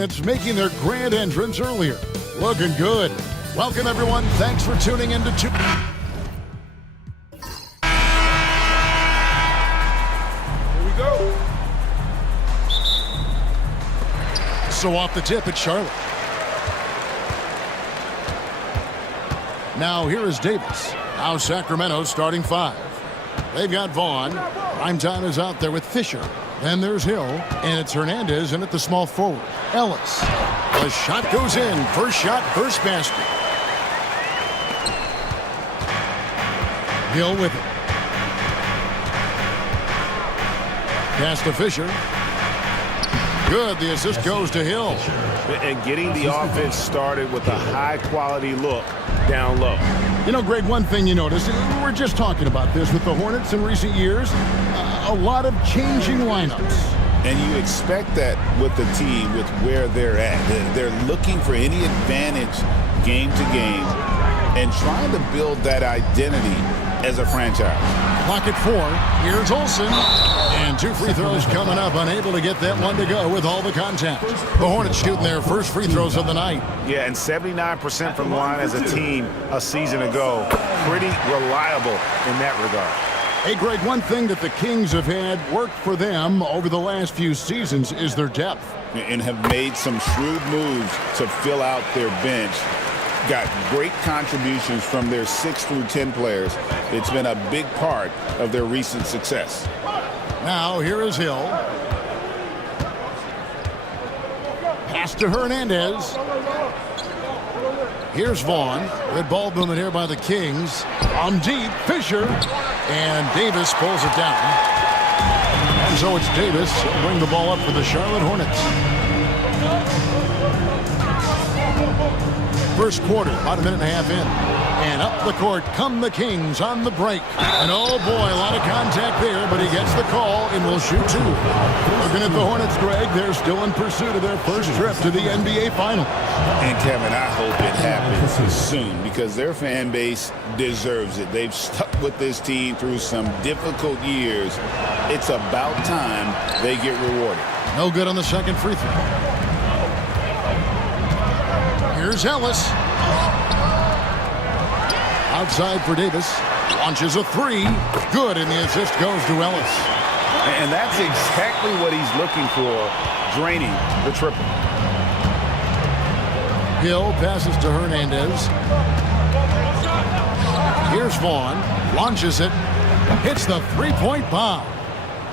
It's making their grand entrance earlier. Looking good. Welcome, everyone. Thanks for tuning in to Here we go. So off the tip, it's Charlotte. Now here is Davis. Now Sacramento starting five. They've got Vaughn. Primetime is out there with Fisher. Then there's Hill, and it's Hernandez in at the small forward. Ellis. The shot goes in. First shot, first basket. Hill with it. Pass to Fisher. Good. The assist goes to Hill. And getting the offense started with a high-quality look down low. You know, Greg, one thing you notice, we're just talking about this with the Hornets in recent years, a lot of changing lineups. And you expect that with the team, with where they're at. They're looking for any advantage game to game and trying to build that identity as a franchise. Clock at 4. Here's Olsen. And two free throws coming up. Unable to get that one to go with all the contact. The Hornets shooting their first free throws of the night. Yeah, and 79% from the line as a team a season ago. Pretty reliable in that regard. Hey, Greg, one thing that the Kings have had work for them over the last few seasons is their depth. And have made some shrewd moves to fill out their bench. Got great contributions from their 6 through 10 players. It's been a big part of their recent success. Now here is Hill. Pass to Hernandez. Here's Vaughn. Good ball movement here by the Kings. From deep, Fisher. And Davis pulls it down. And so it's Davis. He'll bring the ball up for the Charlotte Hornets. First quarter, about a minute and a half in. And up the court come the Kings on the break. And oh boy, a lot of contact there, but he gets the call and will shoot two. Looking at the Hornets, Greg, they're still in pursuit of their first trip to the NBA Finals. And Kevin, I hope it happens soon because their fan base deserves it. They've stuck with this team through some difficult years. It's about time they get rewarded. No good on the second free throw. Here's Ellis. Outside for Davis. Launches a three. Good, and the assist goes to Ellis. And that's exactly what he's looking for, draining the triple. Hill passes to Hernandez. Here's Vaughn. Launches it. Hits the three-point bomb.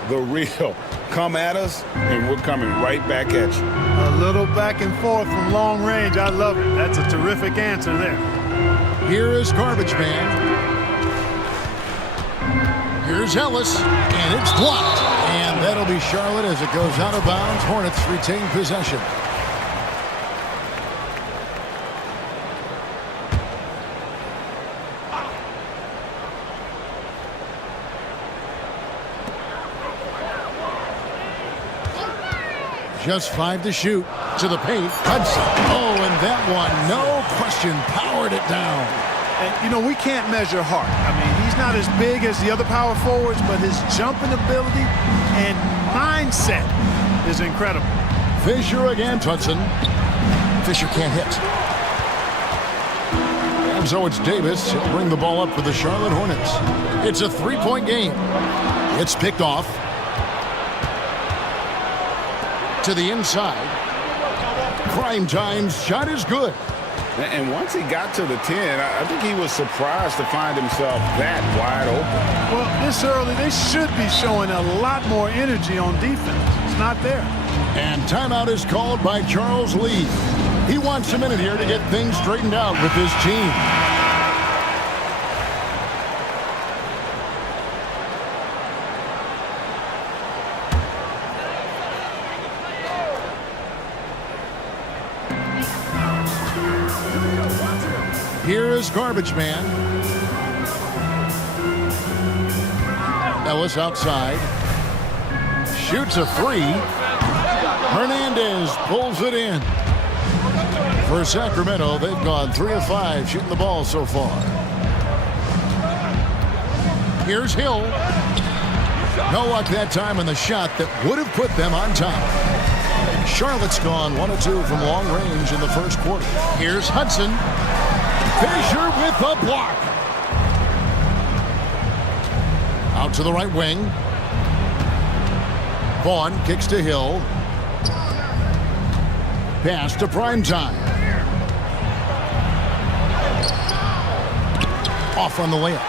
The real. Come at us, and we're coming right back at you. A little back and forth from long range. I love it. That's a terrific answer there. Here is Garbage Man. Here's Ellis, and it's blocked. And that'll be Charlotte as it goes out of bounds. Hornets retain possession. Just 5 to shoot. To the paint. Hudson. Oh, and that one, no question, powered it down. And, you know, we can't measure Hart. I mean, he's not as big as the other power forwards, but his jumping ability and mindset is incredible. Fisher against Hudson. Fisher can't hit. And so it's Davis. He'll bring the ball up for the Charlotte Hornets. It's a three-point game. It's picked off. To the inside. Primetime's shot is good. And once he got to the 10, I think he was surprised to find himself that wide open. Well, this early, they should be showing a lot more energy on defense. It's not there. And timeout is called by Charles Lee. He wants a minute here to get things straightened out with his team. Here is Garbage Man. Ellis outside. Shoots a three. Hernandez pulls it in. For Sacramento, they've gone 3 of 5 shooting the ball so far. Here's Hill. No luck that time on the shot that would have put them on top. Charlotte's gone 1 of 2 from long range in the first quarter. Here's Hudson. Fisher with a block. Out to the right wing. Vaughn kicks to Hill. Pass to Primetime. Off on the layup.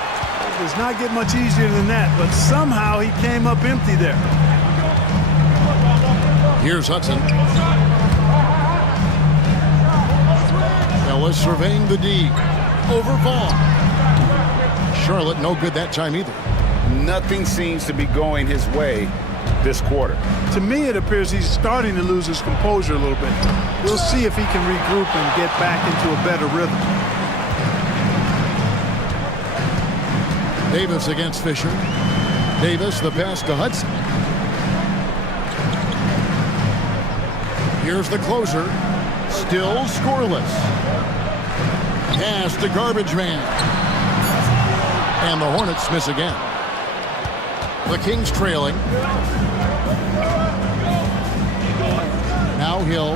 It does not get much easier than that, but somehow he came up empty there. Here's Hudson. Ellis surveying the D. Over Vaughn. Charlotte no good that time either. Nothing seems to be going his way this quarter. To me, it appears he's starting to lose his composure a little bit. We'll see if he can regroup and get back into a better rhythm. Davis against Fisher. Davis, the pass to Hudson. Here's the closer. Still scoreless. Pass to Garbage Man. And the Hornets miss again. The Kings trailing. Now Hill.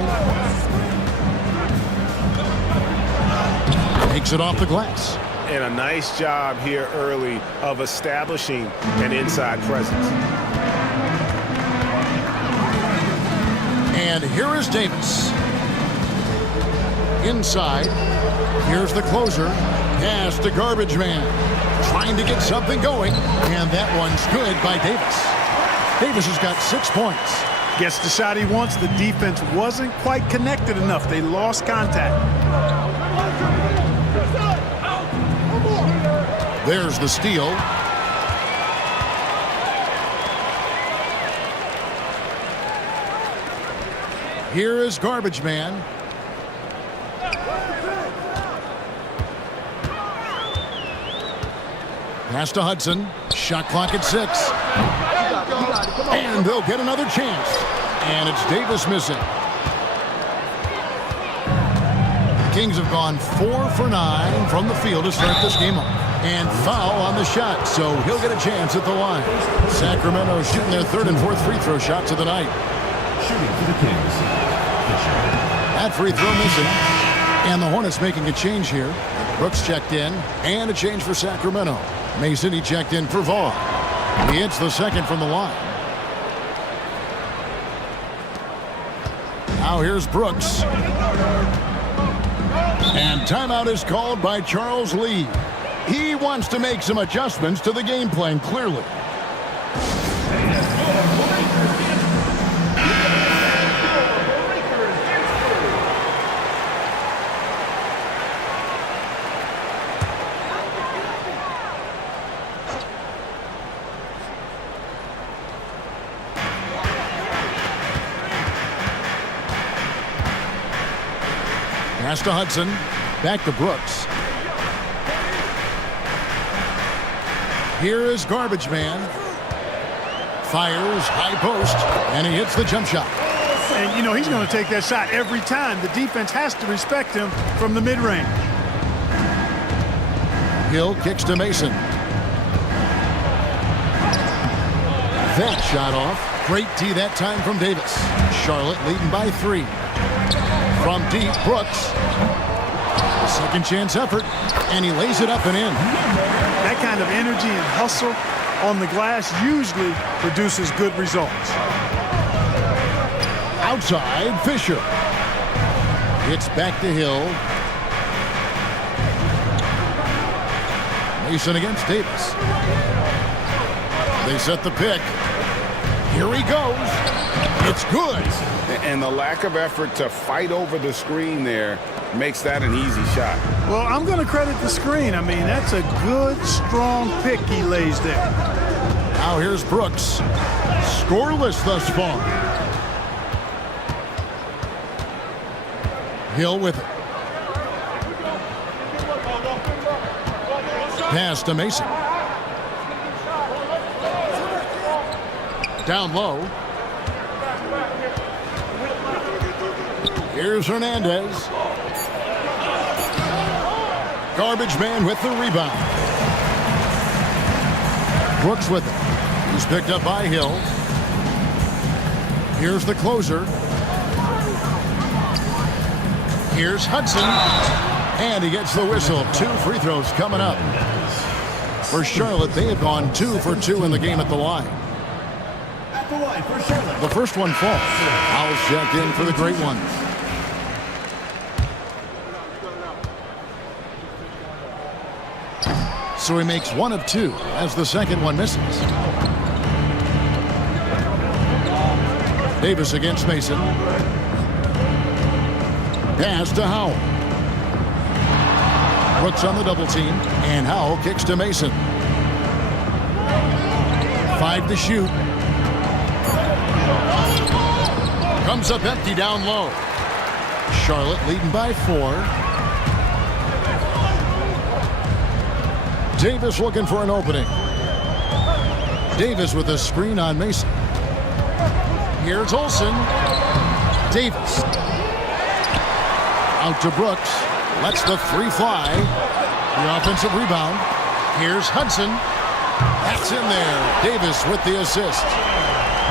Takes it off the glass. And a nice job here early of establishing an inside presence. And here is Davis. Inside. Here's the closer. Pass to Garbage Man. Trying to get something going. And that one's good by Davis. Davis has got 6 points. Gets the shot he wants. The defense wasn't quite connected enough. They lost contact. There's the steal. Here is Garbage Man. Pass to Hudson. Shot clock at 6. And they'll get another chance. And it's Davis missing. The Kings have gone 4 for 9 from the field to start this game off. And foul on the shot, so he'll get a chance at the line. Sacramento shooting their 3rd and 4th free throw shots of the night. Shooting for the Kings. That free throw missing. And the Hornets making a change here. Brooks checked in, and a change for Sacramento. Mason, he checked in for Vaughn. He hits the second from the line. Now here's Brooks. And timeout is called by Charles Lee. He wants to make some adjustments to the game plan, clearly. Pass to Hudson. Back to Brooks. Here is Garbage Man. Fires, high post, and he hits the jump shot. And, you know, he's going to take that shot every time. The defense has to respect him from the mid-range. Hill kicks to Mason. That shot off. Great D that time from Davis. Charlotte leading by 3. From deep, Brooks. Second chance effort, and he lays it up and in. That kind of energy and hustle on the glass usually produces good results. Outside, Fisher. It's back to Hill. Mason against Davis. They set the pick. Here he goes. It's good. And the lack of effort to fight over the screen there makes that an easy shot. Well, I'm going to credit the screen. I mean, that's a good, strong pick he lays there. Now here's Brooks. Scoreless thus far. Hill with it. Pass to Mason. Down low. Here's Hernandez. Garbage Man with the rebound. Brooks with it. He's picked up by Hill. Here's the closer. Here's Hudson. And he gets the whistle. 2 free throws coming up. For Charlotte, they have gone 2 for 2 in the game at the line. At the line for Charlotte. The first one falls. Howell's checked in for the Great Ones. So he makes 1 of 2 as the second one misses. Davis against Mason. Pass to Howell. Brooks on the double team, and Howell kicks to Mason. 5 to shoot. Comes up empty down low. Charlotte leading by 4. Davis looking for an opening. Davis with a screen on Mason. Here's Olsen. Davis. Out to Brooks. Lets the 3 fly. The offensive rebound. Here's Hudson. That's in there. Davis with the assist.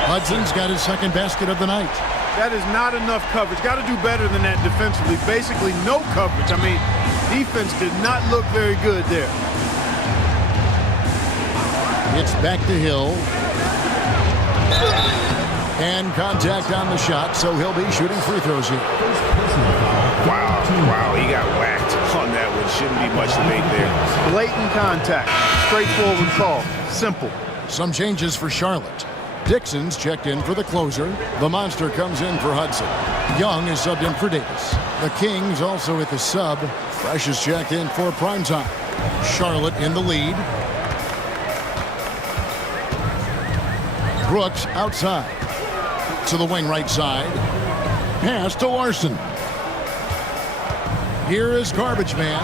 Hudson's got his second basket of the night. That is not enough coverage. Got to do better than that defensively. Basically no coverage. I mean, defense did not look very good there. It's back to Hill. And contact on the shot, so he'll be shooting free throws here. Wow, he got whacked on that one. Shouldn't be much debate there. Blatant contact. Straightforward call. Simple. Some changes for Charlotte. Dixon's checked in for the closer. The monster comes in for Hudson. Young is subbed in for Davis. The Kings also at the sub. Fresh is checked in for primetime. Charlotte in the lead. Brooks outside. To the wing right side. Pass to Larson. Here is Garbage Man.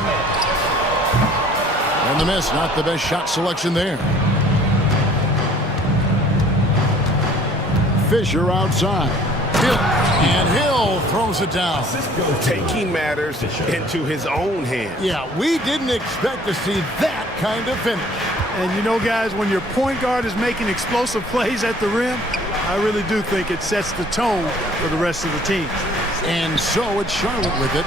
And the miss, not the best shot selection there. Fisher outside. Hill. And Hill throws it down. Taking matters into his own hands. Yeah, we didn't expect to see that kind of finish. And you know, guys, when your point guard is making explosive plays at the rim, I really do think it sets the tone for the rest of the team. And so it's Charlotte with it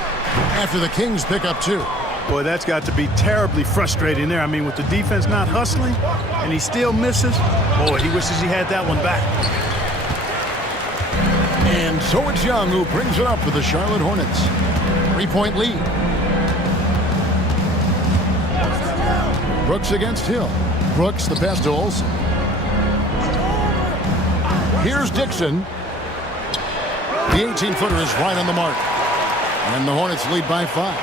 after the Kings pick up 2. Boy, that's got to be terribly frustrating there. I mean, with the defense not hustling and he still misses, boy, he wishes he had that one back. And so it's Young who brings it up for the Charlotte Hornets. 3-point lead. Brooks against Hill. Brooks the pass to Olsen. Here's Dixon. The 18-footer is right on the mark. And the Hornets lead by 5.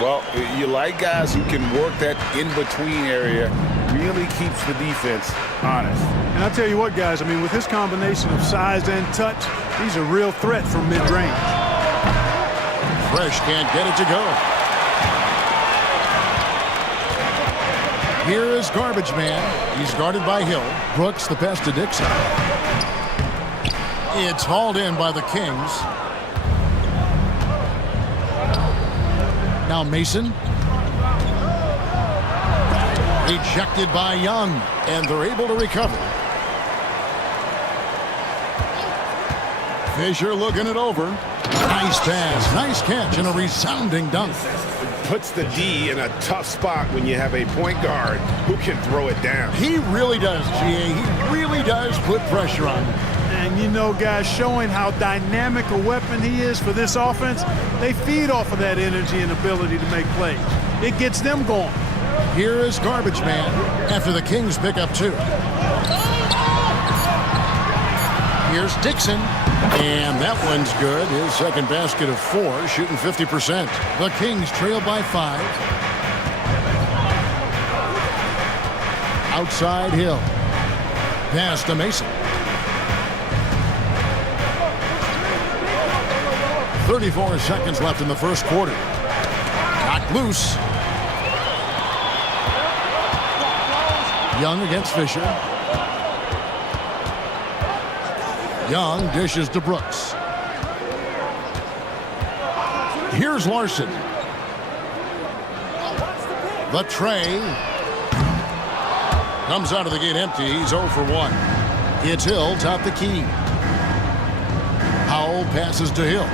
Well, you like guys who can work that in-between area. Really keeps the defense honest. And I'll tell you what, guys, I mean, with his combination of size and touch, he's a real threat from mid-range. Fresh can't get it to go. Here is Garbage Man. He's guarded by Hill. Brooks the pass to Dixon. It's hauled in by the Kings. Now Mason. Rejected by Young, and they're able to recover. Fisher looking it over. Nice pass, nice catch, and a resounding dunk. Puts the D in a tough spot when you have a point guard who can throw it down. He really does, GA. He really does put pressure on him. And you know, guys, showing how dynamic a weapon he is for this offense, they feed off of that energy and ability to make plays. It gets them going. Here is Garbage Man after the Kings pick up 2. Here's Dixon. And that one's good. His second basket of 4, shooting 50%. The Kings trail by 5. Outside Hill. Pass to Mason. 34 seconds left in the first quarter. Knocked loose. Young against Fisher. Young dishes to Brooks. Here's Larson. The tray. Comes out of the gate empty. He's 0 for 1. It's Hill, top the key. Howell passes to Hill.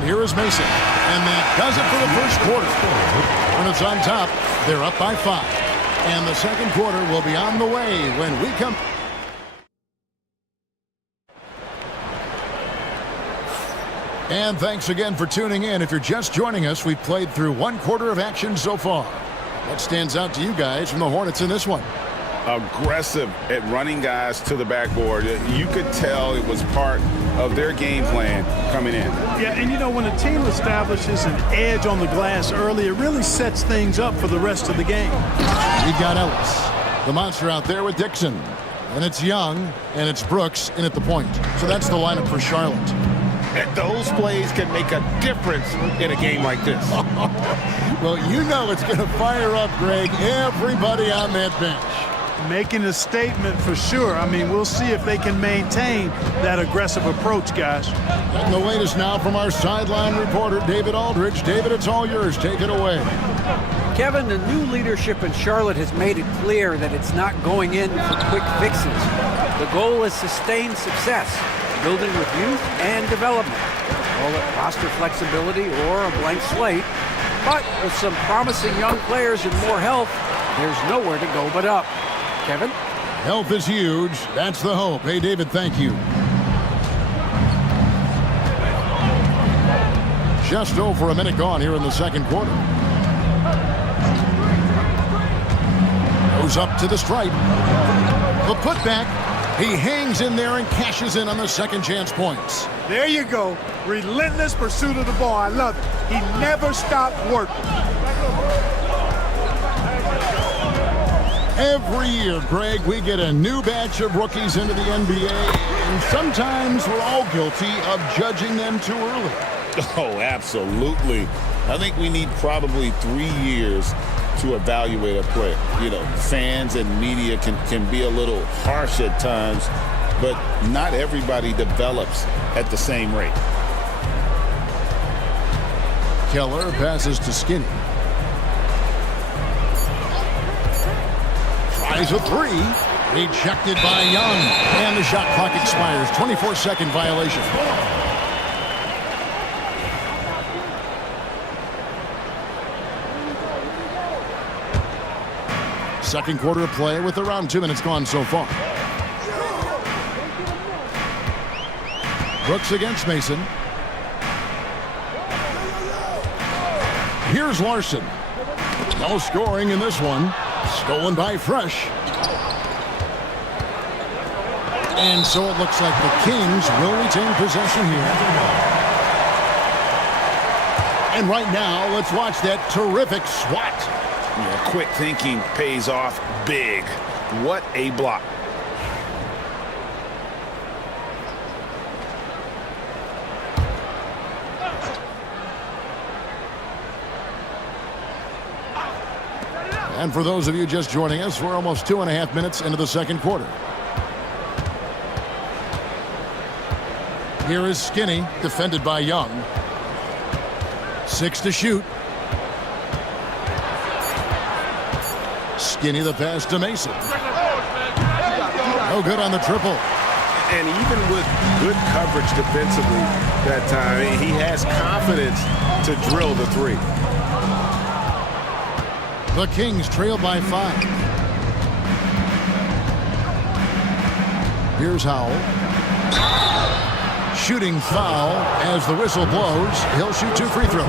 And here is Mason. And that does it for the first quarter. Hornets on top. They're up by 5. And the second quarter will be on the way when we come. And thanks again for tuning in. If you're just joining us, we've played through one quarter of action so far. What stands out to you guys from the Hornets in this one? Aggressive at running guys to the backboard. You could tell it was part of their game plan coming in. Yeah, and you know, when a team establishes an edge on the glass early, it really sets things up for the rest of the game. We've got Ellis, the monster out there with Dixon. And it's Young, and it's Brooks in at the point. So that's the lineup for Charlotte. And those plays can make a difference in a game like this. Well, you know it's going to fire up, Greg, everybody on that bench. Making a statement for sure. I mean, we'll see if they can maintain that aggressive approach, guys. And the latest now from our sideline reporter, David Aldridge. David, it's all yours. Take it away. Kevin, the new leadership in Charlotte has made it clear that it's not going in for quick fixes. The goal is sustained success, building with youth and development. Call it roster flexibility or a blank slate. But with some promising young players and more health, there's nowhere to go but up. Kevin? Health is huge. That's the hope. Hey, David, thank you. Just over a minute gone here in the second quarter. Goes up to the stripe. The putback. He hangs in there and cashes in on the second chance points. There you go. Relentless pursuit of the ball. I love it. He never stopped working. Every year, Greg, we get a new batch of rookies into the NBA, and sometimes we're all guilty of judging them too early. Oh, absolutely. I think we need probably 3 years to evaluate a player. You know, fans and media can be a little harsh at times, but not everybody develops at the same rate. Keller passes to Skinny. Tries a three. Rejected by Young. And the shot clock expires. 24-second violation. Second quarter of play with around 2 minutes gone so far. Brooks against Mason. Here's Larson. No scoring in this one. Stolen by Fresh. And so it looks like the Kings will retain possession here. And right now, let's watch that terrific swat. Yeah, quick thinking pays off big. What a block. And for those of you just joining us, we're almost 2.5 minutes into the second quarter. Here is Skinny, defended by Young. 6 to shoot. Skinny the pass to Mason. No good on the triple. And even with good coverage defensively that time, he has confidence to drill the three. The Kings trail by 5. Here's Howell. Shooting foul as the whistle blows. He'll shoot 2 free throws.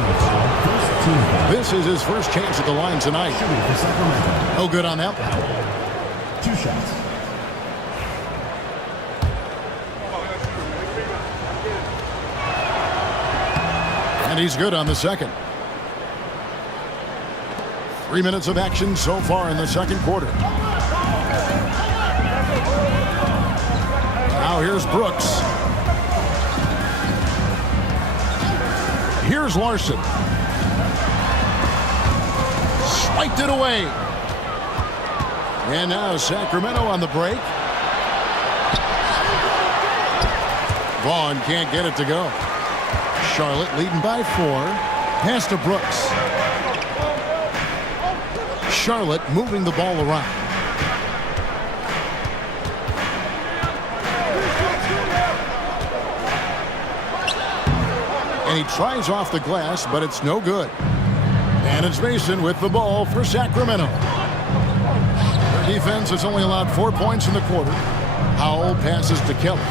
This is his first chance at the line tonight. No good on that. 2 shots. And he's good on the second. 3 minutes of action so far in the second quarter. Now here's Brooks. Here's Larson. Swiped it away. And now Sacramento on the break. Vaughn can't get it to go. Charlotte leading by 4. Pass to Brooks. Charlotte moving the ball around. And he tries off the glass, but it's no good. And it's Mason with the ball for Sacramento. Their defense has only allowed 4 points in the quarter. Howell passes to Kelly.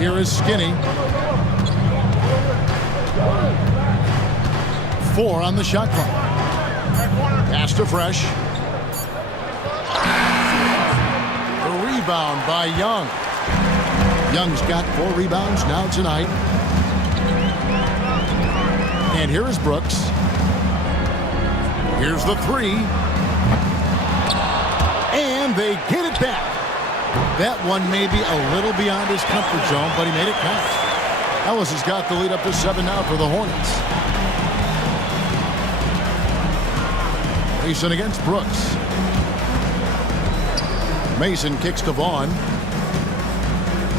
Here is Skinny. 4 on the shot clock. Pass to Fresh. The rebound by Young. Young's got 4 rebounds now tonight. And here is Brooks. Here's the 3. And they get it back. That one may be a little beyond his comfort zone, but he made it count. Ellis has got the lead up to 7 now for the Hornets. Mason against Brooks. Mason kicks to Vaughn.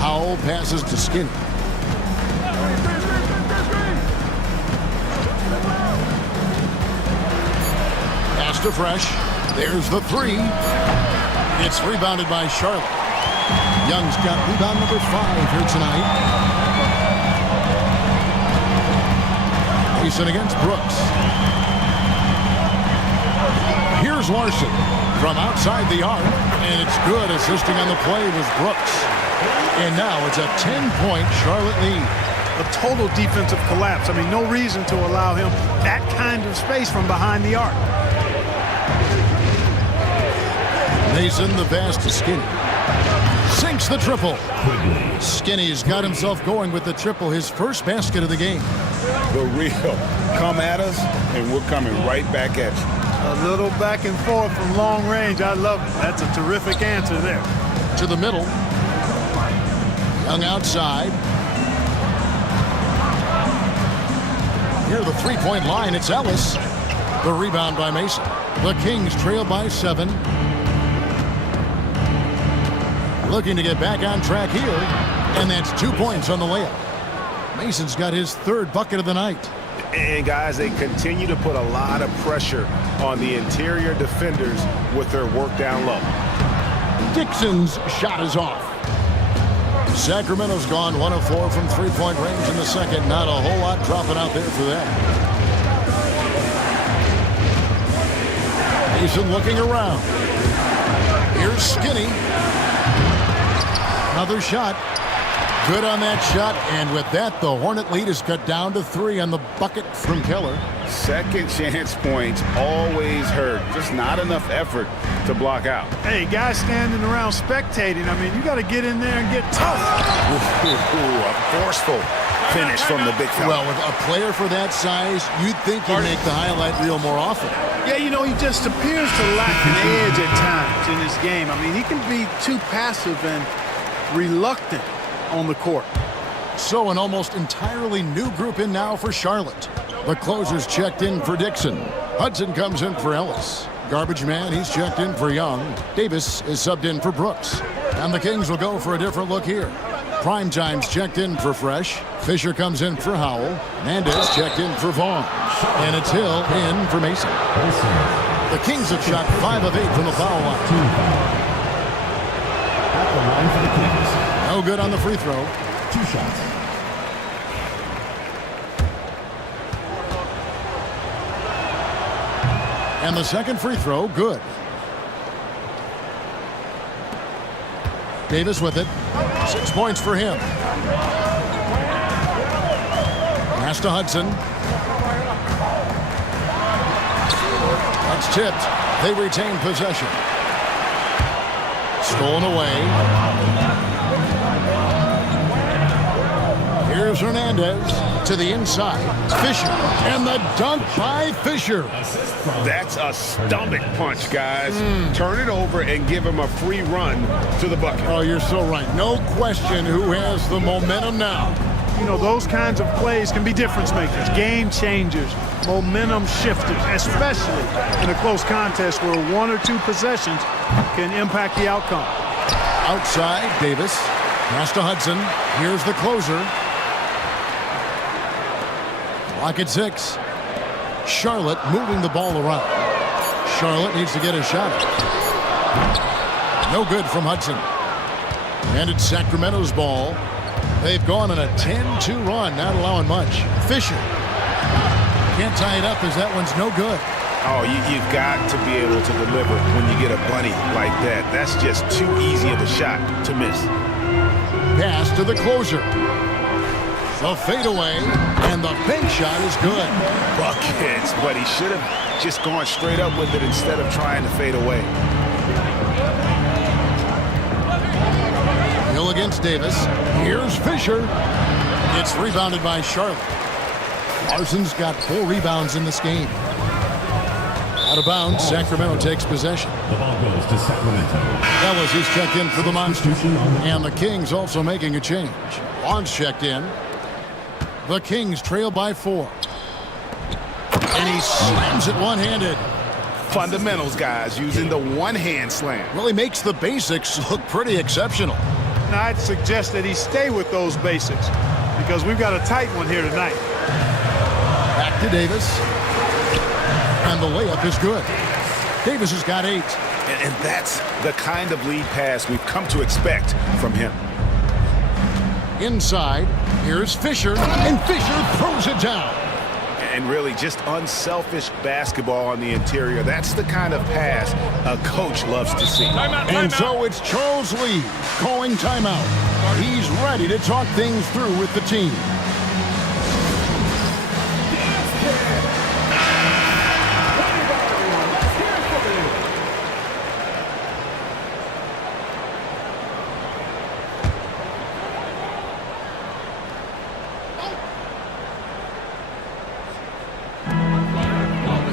Howell passes to Skinny. Pass to Fresh. There's the 3. It's rebounded by Charlotte. Young's got rebound number 5 here tonight. Mason against Brooks. Here's Larson from outside the arc, and it's good. Assisting on the play was Brooks. And now it's a 10-point Charlotte lead. A total defensive collapse. I mean, no reason to allow him that kind of space from behind the arc. Mason the pass to Skinny. Sinks the triple. Skinny's got himself going with the triple, his first basket of the game. The real come at us, and we're coming right back at you. A little back and forth from long range. I love it. That's a terrific answer there. To the middle. Young outside. Near the three-point line, it's Ellis. The rebound by Mason. The Kings trail by 7. Looking to get back on track here. And that's 2 points on the layup. Mason's got his 3rd bucket of the night. And guys, they continue to put a lot of pressure on the interior defenders with their work down low. Dixon's shot is off. Sacramento's gone 1 of 4 from three-point range in the second. Not a whole lot dropping out there for them. Mason looking around. Here's Skinny. Another shot. Good on that shot, and with that, the Hornet lead is cut down to 3 on the bucket from Keller. Second chance points always hurt. Just not enough effort to block out. Hey, guys standing around spectating, I mean, you got to get in there and get tough. A forceful finish from the big fella. Well, with a player for that size, you'd think he'd make the highlight reel more often. Yeah, you know, he just appears to lack an edge at times in this game. I mean, he can be too passive and reluctant on the court. So an almost entirely new group in now for Charlotte. The closer's checked in for Dixon. Hudson comes in for Ellis. Garbage man, he's checked in for Young. Davis is subbed in for Brooks. And the Kings will go for a different look here. Primetime's checked in for Fresh. Fisher comes in for Howell. Hernandez checked in for Vaughn. And it's Hill in for Mason. The Kings have shot 5 of 8 from the foul line. At the line for the Kings. No good on the free throw. 2 shots. And the second free throw, good. Davis with it. 6 points for him. Pass to Hudson. That's tipped. They retain possession. Stolen away. Here's Hernandez to the inside. Fisher. And the dunk by Fisher. That's a stomach punch, guys. Turn it over and give him a free run to the bucket. Oh, you're so right. No question who has the momentum now. You know, those kinds of plays can be difference makers, game changers, momentum shifters, especially in a close contest where 1 or 2 possessions can impact the outcome. Outside, Davis. Pass to Hudson. Here's the closer. Clock at 6. Charlotte moving the ball around. Charlotte needs to get a shot. No good from Hudson. And it's Sacramento's ball. They've gone on a 10-2 run, not allowing much. Fisher can't tie it up as that one's no good. Oh, you've got to be able to deliver when you get a bunny like that. That's just too easy of a shot to miss. Pass to the closer. The fadeaway, and the bank shot is good. Buckets, but he should have just gone straight up with it instead of trying to fade away. Hill against Davis. Here's Fisher. It's rebounded by Charlotte. Larson's got 4 rebounds in this game. Out of bounds, Sacramento takes possession. The ball goes to Sacramento. Ellis is checked in for the Monsters. And the Kings also making a change. Vaughn's checked in. The Kings trail by 4. And he slams it one-handed. Fundamentals, guys, using the one-hand slam. Really makes the basics look pretty exceptional. Now, I'd suggest that he stay with those basics because we've got a tight one here tonight. Back to Davis. And the layup is good. Davis has got 8. And that's the kind of lead pass we've come to expect from him. Inside, here's Fisher, and Fisher throws it down. And really just unselfish basketball on the interior. That's the kind of pass a coach loves to see. And so it's Charles Lee calling timeout. He's ready to talk things through with the team.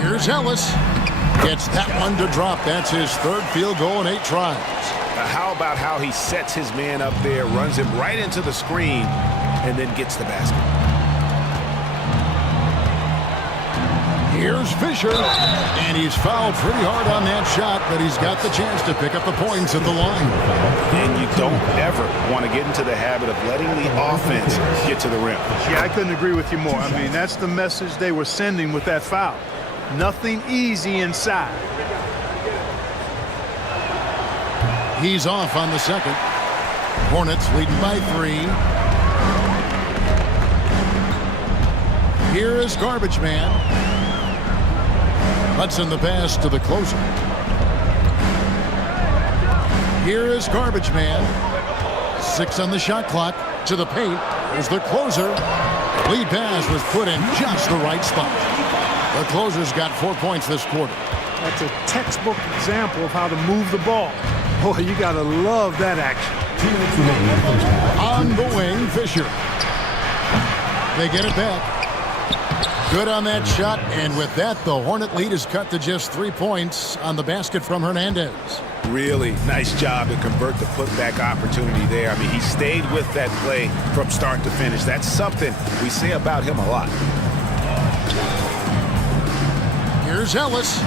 Here's Ellis. Gets that one to drop. That's his 3rd field goal in 8 tries. How about how he sets his man up there, runs him right into the screen, and then gets the basket. Here's Fisher. And he's fouled pretty hard on that shot, but he's got the chance to pick up the points at the line. And you don't ever want to get into the habit of letting the offense get to the rim. Yeah, I couldn't agree with you more. I mean, that's the message they were sending with that foul. Nothing easy inside. He's off on the second. Hornets leading by 3. Here is Garbage Man. Hudson the pass to the closer. Here is Garbage Man. 6 on the shot clock. To the paint. There's the closer. Lead pass was put in just the right spot. The closer's got 4 points this quarter. That's a textbook example of how to move the ball. Boy, you got to love that action. 2 minutes remaining in the first half. On the wing, Fisher. They get it back. Good on that shot, and with that, the Hornet lead is cut to just 3 points on the basket from Hernandez. Really nice job to convert the putback opportunity there. I mean, he stayed with that play from start to finish. That's something we say about him a lot. Here's Ellis.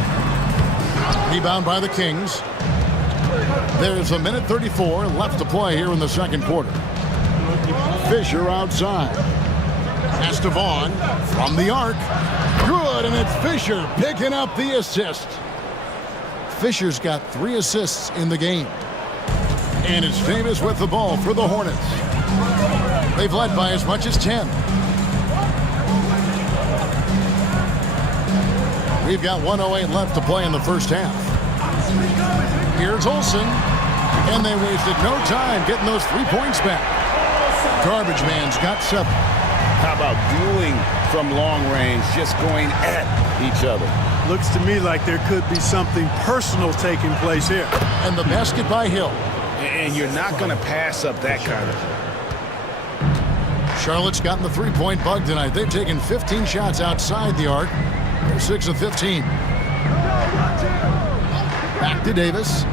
Rebound by the Kings. There's 1:34 left to play here in the second quarter. Fisher outside. Pass to Vaughn from the arc. Good, and it's Fisher picking up the assist. Fisher's got 3 assists in the game. And it's Davis with the ball for the Hornets. They've led by as much as 10. We've got 1:08 left to play in the first half. Here's Olsen. And they wasted no time getting those 3 points back. Garbage Man's got 7. How about dueling from long range, just going at each other? Looks to me like there could be something personal taking place here. And the basket by Hill. And you're not going to pass up that kind of. Charlotte's gotten the 3-point bug tonight. They've taken 15 shots outside the arc. They're 6 of 15. Back to Davis.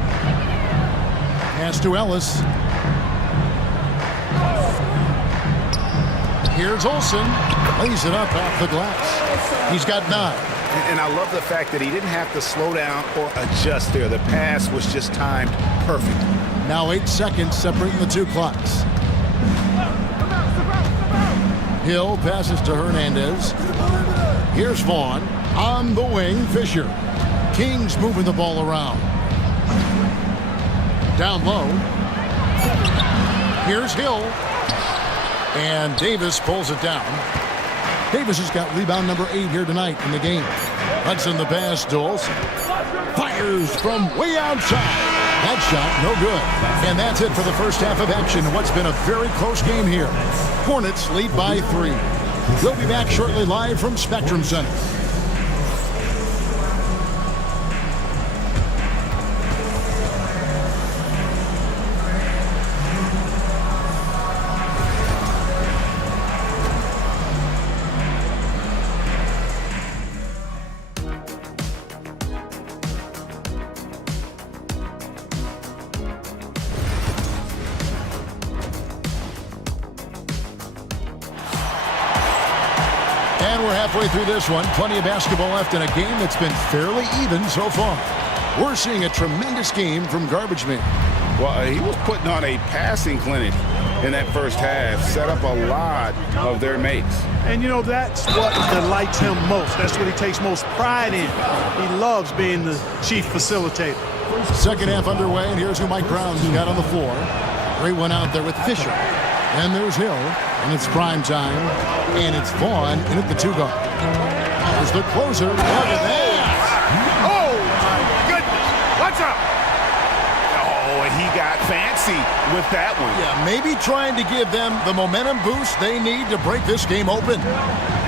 Pass to Ellis. Here's Olsen. Lays it up off the glass. He's got 9. And I love the fact that he didn't have to slow down or adjust there. The pass was just timed perfect. Now 8 seconds separating the 2 clocks. Hill passes to Hernandez. Here's Vaughn. On the wing, Fisher. Kings moving the ball around. Down low. Here's Hill. And Davis pulls it down. Davis has got rebound number 8 here tonight in the game. Hudson the pass, Doles. Fires from way outside. That shot, no good. And that's it for the first half of action in what's been a very close game here. Hornets lead by 3. We'll be back shortly live from Spectrum Center. And we're halfway through this one. Plenty of basketball left in a game that's been fairly even so far. We're seeing a tremendous game from Garbage Man. Well, he was putting on a passing clinic in that first half, set up a lot of their mates. And, you know, that's what delights him most. That's what he takes most pride in. He loves being the chief facilitator. Second half underway, and here's who Mike Brown's got on the floor. Great one out there with Fisher. And there's Hill, and it's prime time. And it's Vaughn in at the 2-guard. There's the closer. Look at that. Oh, my goodness. What's up? Oh, and he got fancy with that one. Yeah, maybe trying to give them the momentum boost they need to break this game open.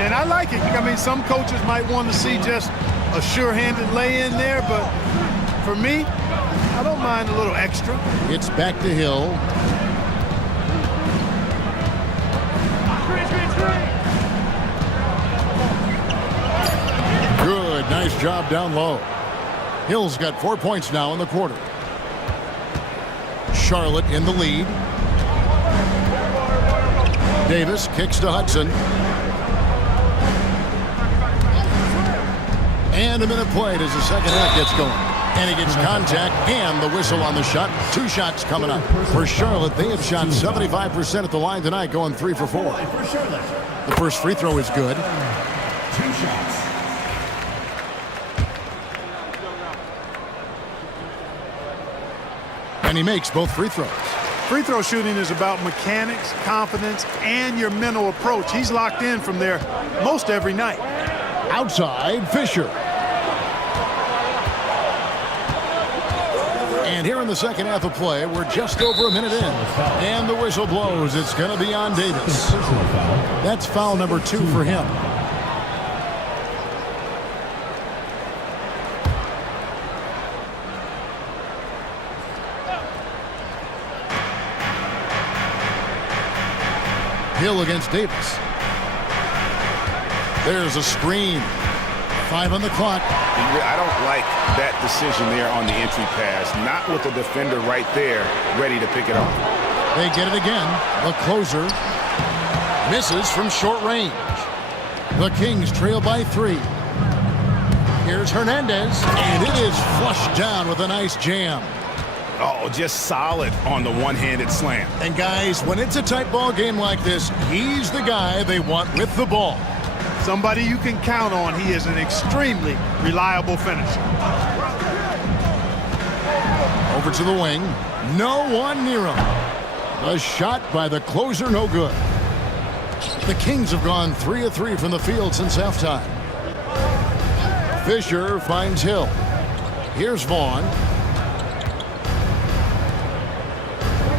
And I like it. I mean, some coaches might want to see just a sure-handed lay-in there, but for me, I don't mind a little extra. It's back to Hill. Good, nice job down low. Hill's got 4 points now in the quarter. Charlotte in the lead. Davis kicks to Hudson. And a minute played as the second half gets going. And he gets contact and the whistle on the shot. 2 shots coming up. For Charlotte, they have shot 75% at the line tonight, going 3 for 4. The first free throw is good. 2 shots. And he makes both free throws. Free throw shooting is about mechanics, confidence, and your mental approach. He's locked in from there most every night. Outside, Fisher. And here in the second half of play, we're just over a minute in. And the whistle blows. It's going to be on Davis. That's foul number 2 for him. Hill against Davis. There's a screen. 5 on the clock. I don't like that decision there on the entry pass. Not with the defender right there ready to pick it up. They get it again. The closer misses from short range. The Kings trail by 3. Here's Hernandez, and it is flushed down with a nice jam. Oh, just solid on the one-handed slam. And guys, when it's a tight ball game like this, he's the guy they want with the ball. Somebody you can count on. He is an extremely reliable finisher. Over to the wing. No one near him. A shot by the closer, no good. The Kings have gone 3 of 3 from the field since halftime. Fisher finds Hill. Here's Vaughn.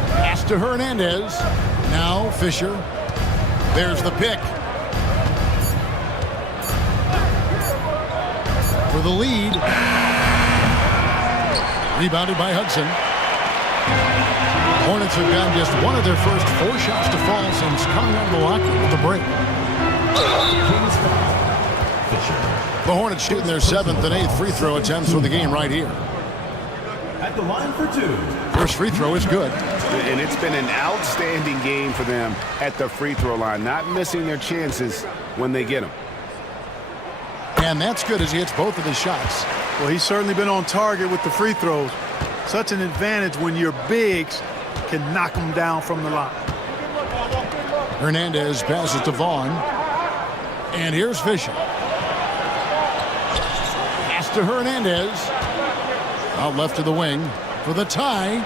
Pass to Hernandez. Now Fisher. There's the pick. For the lead. Rebounded by Hudson. Hornets have gotten just one of their first 4 shots to fall since coming out of the locker with the break. The Hornets shooting their 7th and 8th free throw attempts for the game right here. At the line for 2. First free throw is good. And it's been an outstanding game for them at the free throw line, not missing their chances when they get them. And that's good as he hits both of his shots. Well, he's certainly been on target with the free throws. Such an advantage when your bigs can knock them down from the line. Hernandez passes to Vaughn. And here's Fisher. Pass to Hernandez. Out left to the wing for the tie.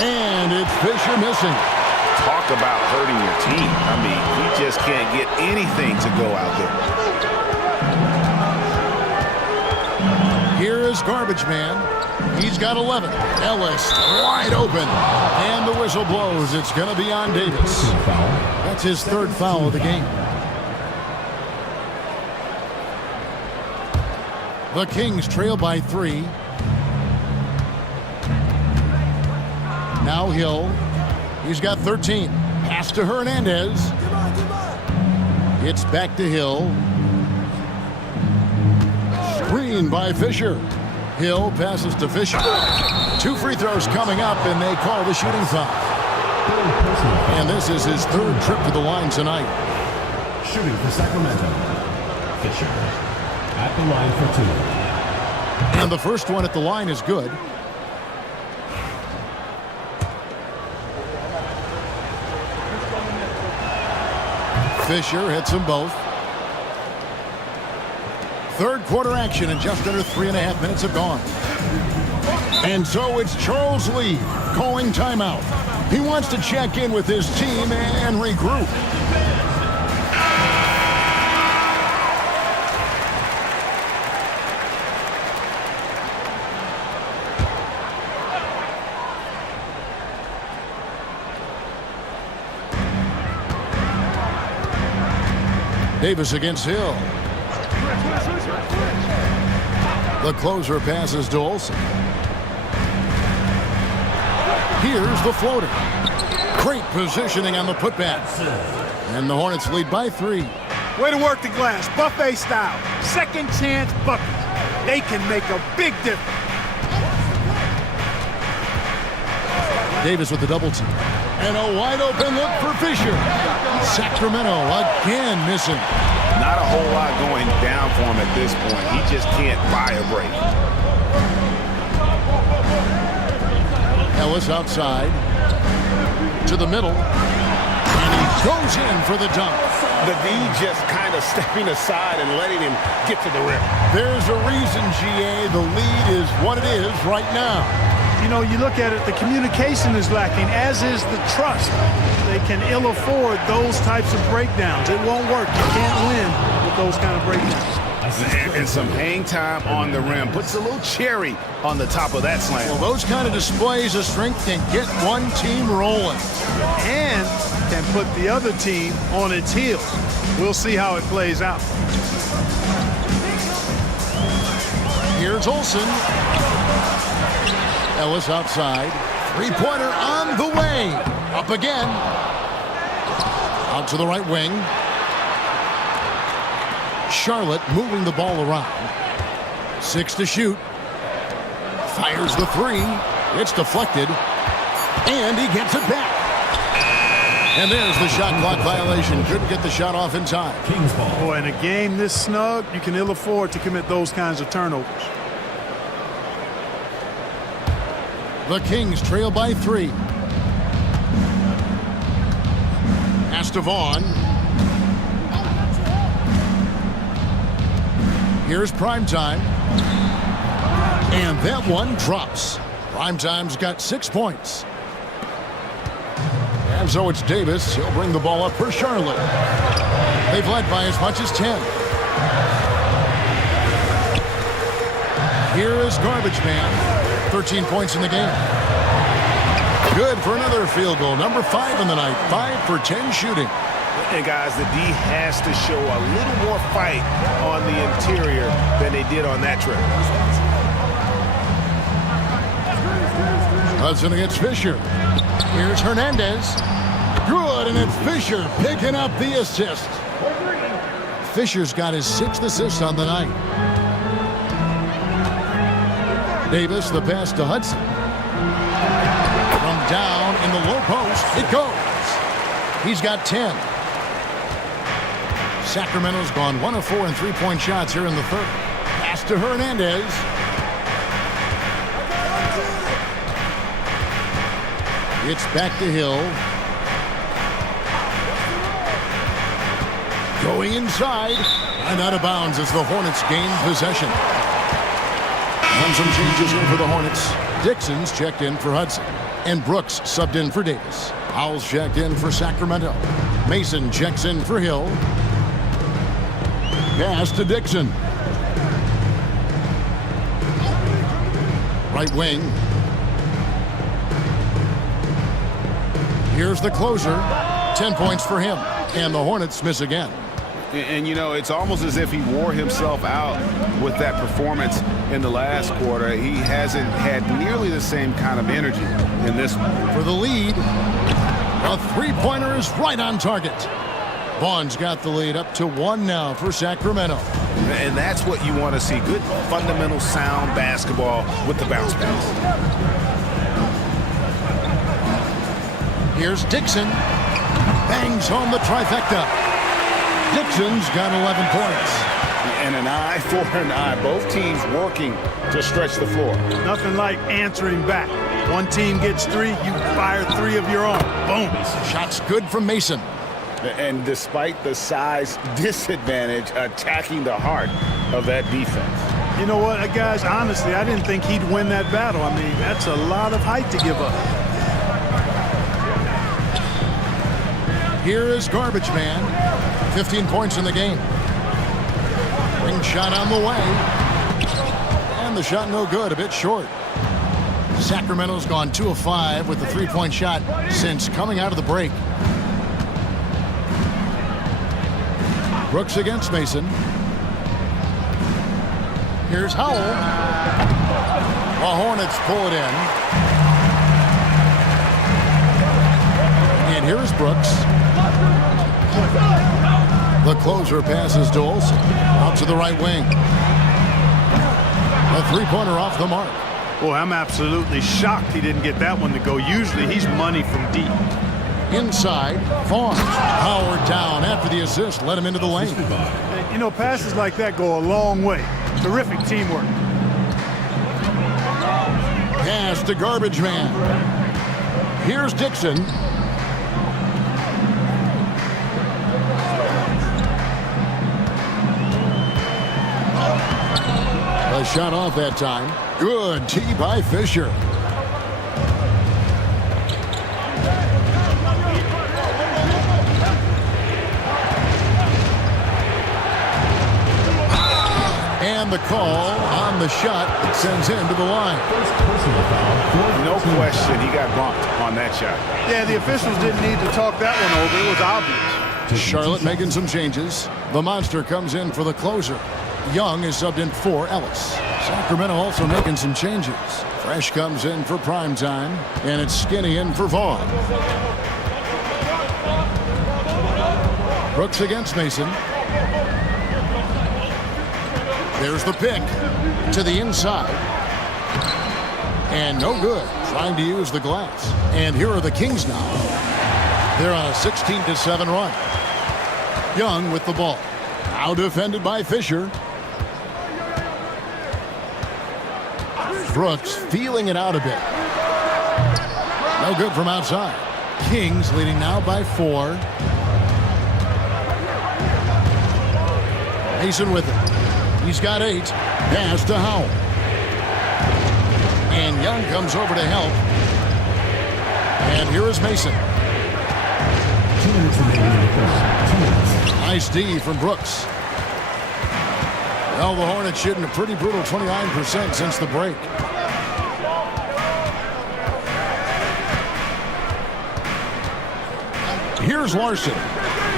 And it's Fisher missing. Talk about hurting your team. I mean, you just can't get anything to go out there. Here is Garbage Man. He's got 11. Ellis wide open. And the whistle blows. It's going to be on Davis. That's his third foul of the game. The Kings trail by 3. Now Hill. He's got 13. Pass to Hernandez. It's back to Hill. Screen by Fisher. Hill passes to Fisher. 2 free throws coming up, and they call the shooting foul. And this is his third trip to the line tonight. Shooting for Sacramento, Fisher at the line for 2. And the first one at the line is good. Fisher hits them both. Third quarter action, and just under 3.5 minutes have gone. And so it's Charles Lee calling timeout. He wants to check in with his team and regroup. Davis against Hill. The closer passes to Olsen. Here's the floater. Great positioning on the putback. And the Hornets lead by 3. Way to work the glass, buffet style. Second chance buckets. They can make a big difference. Davis with the double team. And a wide open look for Fisher. Sacramento again missing. Not a whole lot going down for him at this point. He just can't buy a break. Ellis outside to the middle. And he goes in for the dunk. The D just kind of stepping aside and letting him get to the rim. There's a reason, GA, the lead is what it is right now. You know, you look at it, the communication is lacking, as is the trust. They can ill afford those types of breakdowns. It won't work. You can't win with those kind of breakdowns. And some hang time on the rim. Puts a little cherry on the top of that slam. Well, those kind of displays of strength can get one team rolling. And can put the other team on its heels. We'll see how it plays out. Here's Olsen. Ellis outside. Three-pointer on the way. Up again. Out to the right wing. Charlotte moving the ball around. 6 to shoot. Fires the 3. It's deflected. And he gets it back. And there's the shot clock violation. Couldn't get the shot off in time. Kings ball. Boy, in a game this snug, you can ill afford to commit those kinds of turnovers. The Kings trail by 3. Pass to Vaughn. Here's Primetime. And that one drops. Primetime's got 6 points. And so it's Davis. He'll bring the ball up for Charlotte. They've led by as much as 10. Here is Garbage Man. 13 points in the game. Good for another field goal. Number 5 in the night. 5 for 10 shooting. And guys, the D has to show a little more fight on the interior than they did on that trip. Hudson against Fisher. Here's Hernandez. Good, and it's Fisher picking up the assist. Fisher's got his 6th assist on the night. Davis, the pass to Hudson. From down in the low post, it goes. He's got 10. Sacramento's gone 1 of 4 in three-point shots here in the third. Pass to Hernandez. It's back to Hill. Going inside and out of bounds as the Hornets gain possession. And some changes here for the Hornets. Dixon's checked in for Hudson. And Brooks subbed in for Davis. Howell's checked in for Sacramento. Mason checks in for Hill. Pass to Dixon. Right wing. Here's the closer. 10 points for him. And the Hornets miss again. And, you know, it's almost as if he wore himself out with that performance in the last quarter. He hasn't had nearly the same kind of energy in this one. For the lead, a three-pointer is right on target. Vaughn's got the lead up to 1 now for Sacramento. And that's what you want to see. Good, fundamental, sound basketball with the bounce pass. Here's Dixon. Bangs home the trifecta. Dixon's got 11 points. And an eye for an eye. Both teams working to stretch the floor. Nothing like answering back. One team gets 3, you fire 3 of your own. Boom. Shots good from Mason. And despite the size disadvantage, attacking the heart of that defense. You know what, guys, honestly, I didn't think he'd win that battle. I mean, that's a lot of height to give up. Here is Garbage Man. 15 points in the game. Ring shot on the way. And the shot no good, a bit short. Sacramento's gone 2 of 5 with the three-point shot since coming out of the break. Brooks against Mason. Here's Howell. The Hornets pull it in. And here is Brooks. The closer passes to Olsen. Out to the right wing. A three-pointer off the mark. Boy, I'm absolutely shocked he didn't get that one to go. Usually he's money from deep. Inside, Vaughn. Howard down after the assist. Let him into the lane. You know, passes like that go a long way. Terrific teamwork. Pass to Garbage Man. Here's Dixon. A shot off that time. Good tee by Fisher. And the call on the shot sends him to the line. No question, he got bumped on that shot. Yeah, the officials didn't need to talk that one over. It was obvious. Charlotte making some changes. The Monster comes in for the closer. Young is subbed in for Ellis. Sacramento also making some changes. Fresh comes in for prime time, and it's Skinny in for Vaughn. Brooks against Mason. There's the pick to the inside. And no good. Trying to use the glass. And here are the Kings now. They're on a 16-7 run. Young with the ball. Now defended by Fisher. Brooks feeling it out a bit. No good from outside. Kings leading now by 4. Mason with it. He's got 8. Pass to Howell. And Young comes over to help. And here is Mason. 2 minutes remaining in the quarter. 2 minutes. Nice D from Brooks. Well, the Hornets shooting a pretty brutal 29% since the break. Here's Larson.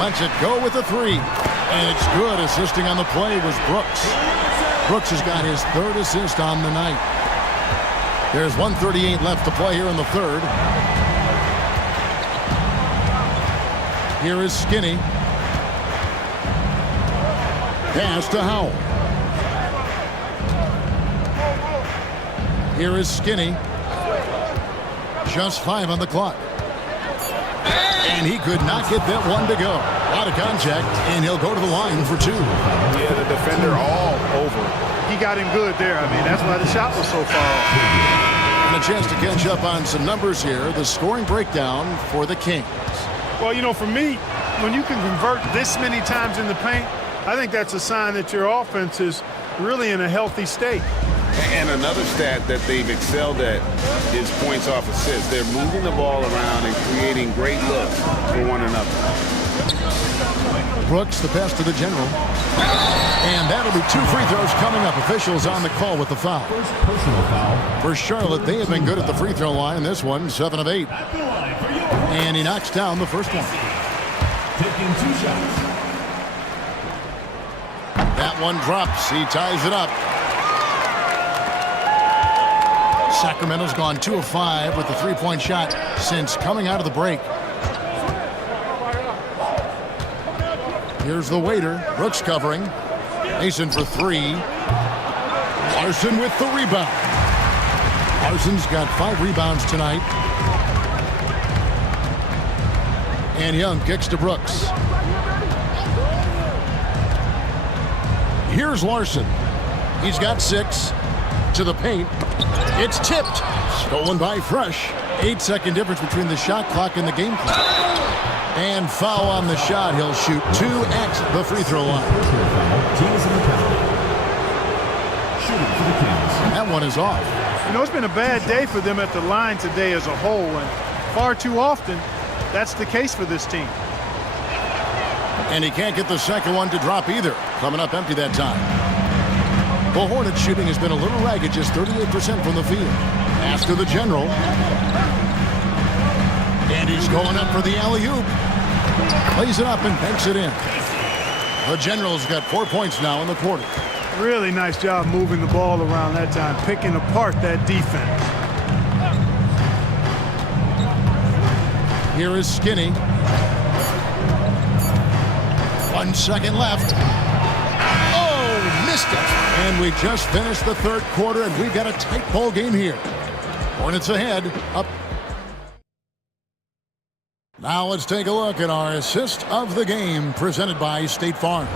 Lets it go with a 3. And it's good. Assisting on the play was Brooks. Brooks has got his 3rd assist on the night. There's 1:38 left to play here in the 3rd. Here is Skinny. Pass to Howell. Here is Skinny. Just 5 on the clock. And he could not get that one to go. A lot of contact, and he'll go to the line for 2. Yeah, the defender all over. He got him good there. I mean, that's why the shot was so far off. And a chance to catch up on some numbers here. The scoring breakdown for the Kings. Well, you know, for me, when you can convert this many times in the paint, I think that's a sign that your offense is really in a healthy state. And another stat that they've excelled at is points off assists. They're moving the ball around and creating great looks for one another. Brooks, the pass to the general. And that'll be 2 free throws coming up. Officials on the call with the foul. First personal foul. For Charlotte, they have been good at the free throw line. This one, 7 of 8. And he knocks down the first one. Taking 2 shots. That one drops. He ties it up. Sacramento's gone 2 of 5 with the three-point shot since coming out of the break. Here's the waiter. Brooks covering. Mason for 3. Larson with the rebound. Larson's got 5 rebounds tonight. And Young kicks to Brooks. Here's Larson. He's got 6. To the paint. It's tipped. Stolen by Fresh. 8-second difference between the shot clock and the game clock. And foul on the shot. He'll shoot 2 at the free throw line. Personal foul. Team is in the penalty. Shooting for the Kings. That one is off. You know, it's been a bad day for them at the line today as a whole, and far too often that's the case for this team. And he can't get the second one to drop either. Coming up empty that time. The Hornets shooting has been a little ragged, just 38% from the field. Pass to the general. And he's going up for the alley-oop. Plays it up and banks it in. The general's got 4 points now in the quarter. Really nice job moving the ball around that time, picking apart that defense. Here is Skinny. 1 second left. Oh, missed it. And we just finished the third quarter, and we've got a tight ball game here. Hornets ahead, up. Now let's take a look at our assist of the game presented by State Farm.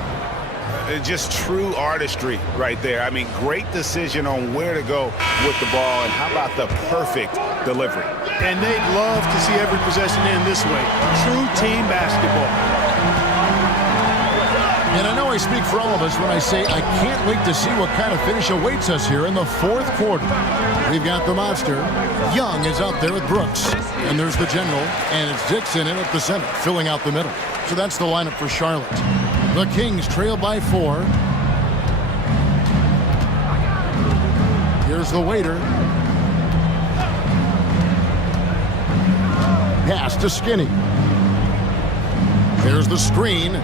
Just true artistry right there. I mean, great decision on where to go with the ball, and how about the perfect delivery. And they'd love to see every possession end this way. True team basketball. And I know I speak for all of us when I say I can't wait to see what kind of finish awaits us here in the fourth quarter. We've got the monster. Young is out there with Brooks. And there's the general. And it's Dixon in at the center, filling out the middle. So that's the lineup for Charlotte. The Kings trail by 4. Here's the waiter. Pass to Skinny. Here's the screen.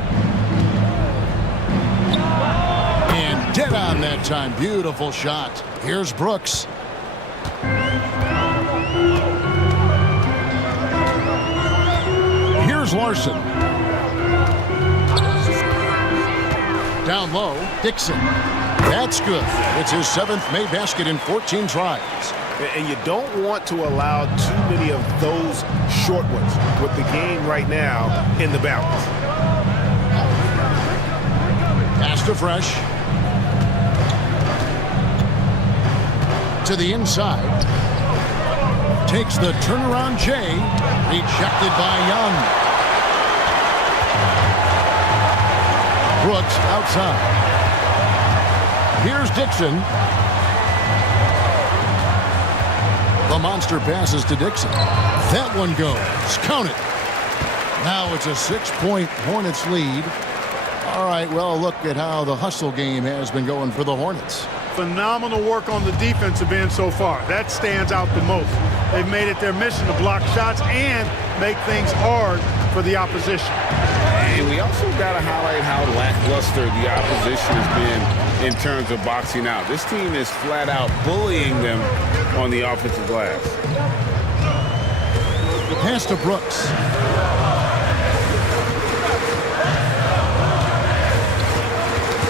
And dead on that time. Beautiful shot. Here's Brooks. Here's Larson. Down low, Dixon. That's good. It's his 7th made basket in 14 tries. And you don't want to allow too many of those short ones with the game right now in the balance. Pass to Fresh. To the inside. Takes the turnaround J. Rejected by Young. Brooks outside. Here's Dixon. The monster passes to Dixon. That one goes. Count it. Now it's a 6-point Hornets lead. All right, well, look at how the hustle game has been going for the Hornets. Phenomenal work on the defensive end so far. That stands out the most. They've made it their mission to block shots and make things hard for the opposition. And we also got to highlight how lackluster the opposition has been in terms of boxing out. This team is flat out bullying them on the offensive glass. Pass to Brooks.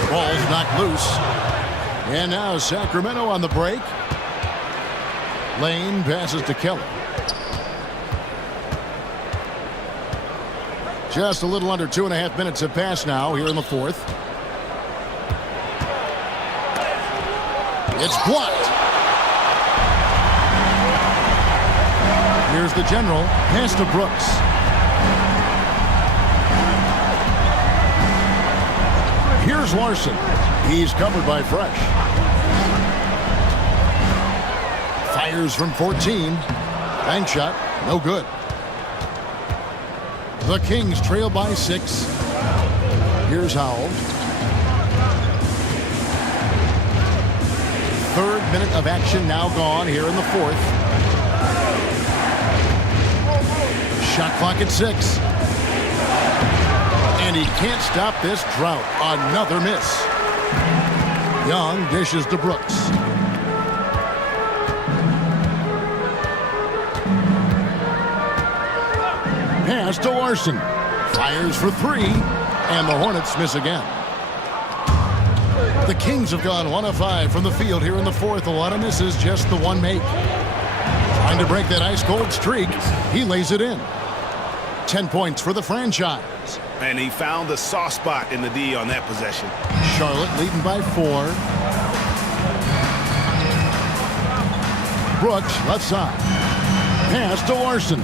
Ball's knocked loose. And now Sacramento on the break. Lane passes to Kelly. Just a little under 2.5 minutes have passed now here in the fourth. It's blocked. Here's the general. Pass to Brooks. Here's Larson. He's covered by Fresh. Fires from 14. Bank shot, no good. The Kings trail by 6. Here's Howell. Third minute of action now gone here in the fourth. Shot clock at 6. And he can't stop this drought. Another miss. Young dishes to Brooks. Pass to Larson. Fires for 3. And the Hornets miss again. The Kings have gone 1 of 5 from the field here in the fourth. A lot of misses, just the one make. Trying to break that ice-cold streak. He lays it in. 10 points for the franchise. And he found the soft spot in the D on that possession. Charlotte leading by 4. Brooks, left side. Pass to Larson.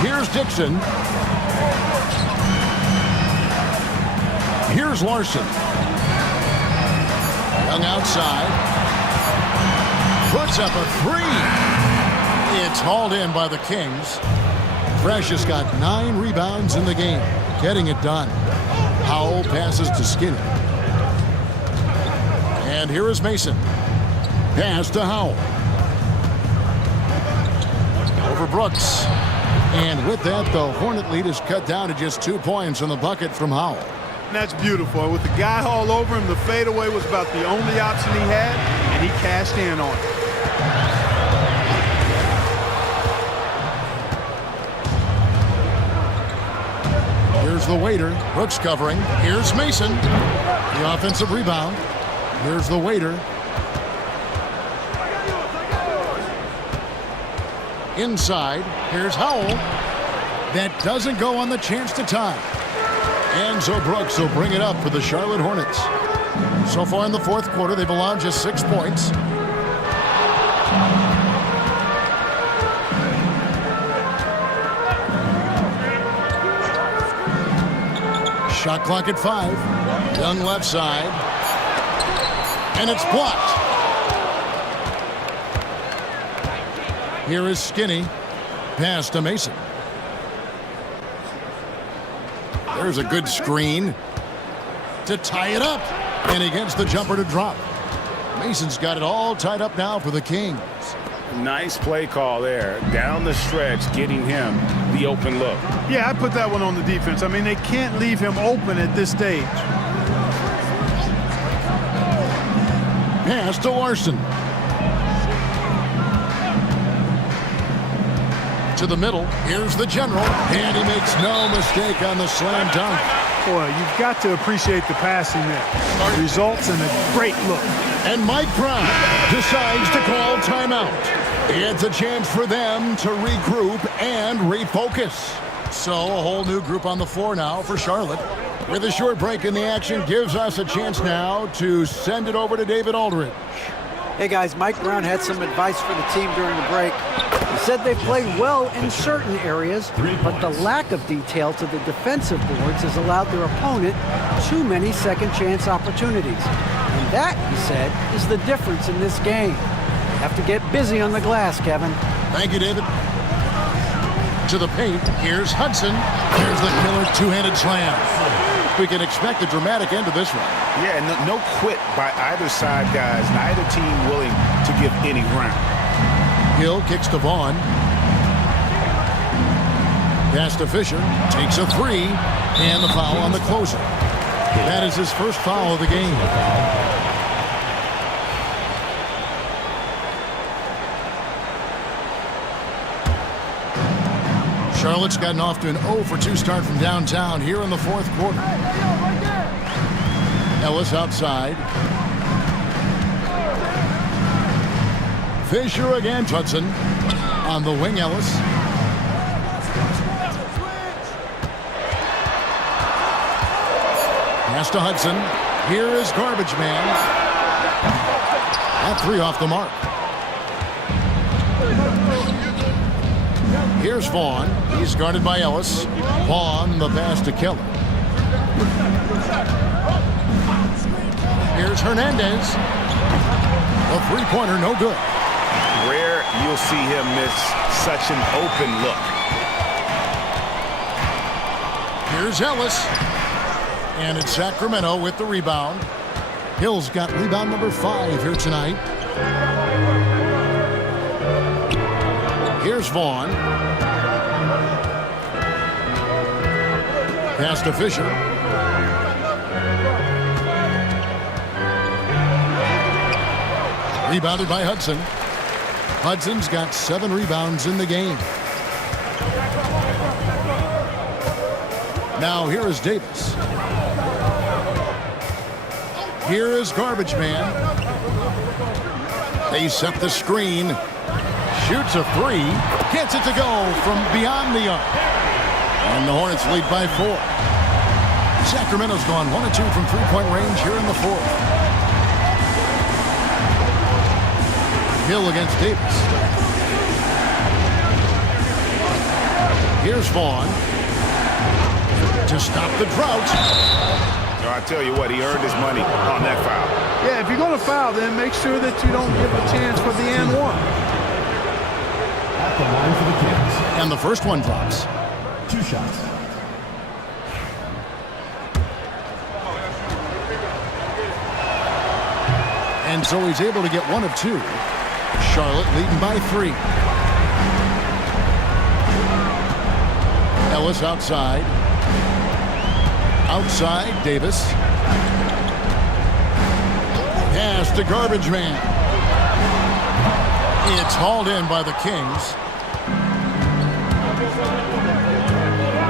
Here's Dixon. Here's Larson. Young outside. Puts up a 3. It's hauled in by the Kings. Fresh has got 9 rebounds in the game, getting it done. Howell passes to Skinny. And here is Mason. Pass to Howell. Over Brooks. And with that, the Hornet lead is cut down to just 2 points on the bucket from Howell. And that's beautiful. With the guy all over him, the fadeaway was about the only option he had, and he cashed in on it. Here's the waiter. Brooks covering. Here's Mason. The offensive rebound. Here's the waiter. Inside. Here's Howell. That doesn't go on the chance to tie. And so Brooks will bring it up for the Charlotte Hornets. So far in the fourth quarter, they've allowed just 6 points. Shot clock at 5. Young left side. And it's blocked. Here is Skinny. Pass to Mason. There's a good screen to tie it up. And he gets the jumper to drop. Mason's got it all tied up now for the Kings. Nice play call there. Down the stretch, getting him the open look. Yeah, I put that one on the defense. I mean, they can't leave him open at this stage. Pass to Larson. To the middle. Here's the general. And he makes no mistake on the slam dunk. Boy, you've got to appreciate the passing there. Results in a great look. And Mike Brown decides to call timeout. It's a chance for them to regroup and refocus. So a whole new group on the floor now for Charlotte. With a short break in the action, gives us a chance now to send it over to David Aldridge. Hey guys, Mike Brown had some advice for the team during the break. He said they played well in certain areas, but the lack of detail to the defensive boards has allowed their opponent too many second chance opportunities. And that, he said, is the difference in this game. You have to get busy on the glass, Kevin. Thank you, David. To the paint, here's Hudson. Here's the killer two-handed slam. We can expect a dramatic end to this one. Yeah, no quit by either side, guys. Neither team willing to give any ground. Hill kicks to Vaughn. Pass to Fisher. Takes a 3. And the foul on the closer. That is his first foul of the game. Charlotte's gotten off to an 0-for-2 start from downtown here in the fourth quarter. Ellis outside. Fisher against Hudson. On the wing, Ellis. Pass to Hudson. Here is Garbage Man. That 3 off the mark. Here's Vaughn. He's guarded by Ellis. Vaughn, the pass to Keller. Here's Hernandez. The three-pointer, no good. Rare you'll see him miss such an open look. Here's Ellis. And it's Sacramento with the rebound. Hill's got rebound number 5 here tonight. Here's Vaughn. Pass to Fisher. Rebounded by Hudson. Hudson's got 7 rebounds in the game. Now here is Davis. Here is Garbage Man. They set the screen. Shoots a 3. Gets it to go from beyond the arc. And the Hornets lead by 4. Sacramento's gone 1 of 2 from three-point range here in the 4th. Hill against Davis. Here's Vaughn. To stop the drought. I tell you what, he earned his money on that foul. Yeah, if you're going to foul, then make sure that you don't give a chance for the and one. At the line for the Kings. And the first one drops. 2 shots. And so he's able to get 1 of 2. Charlotte leading by 3. Ellis outside. Outside, Davis. Pass to Garbage Man. It's hauled in by the Kings.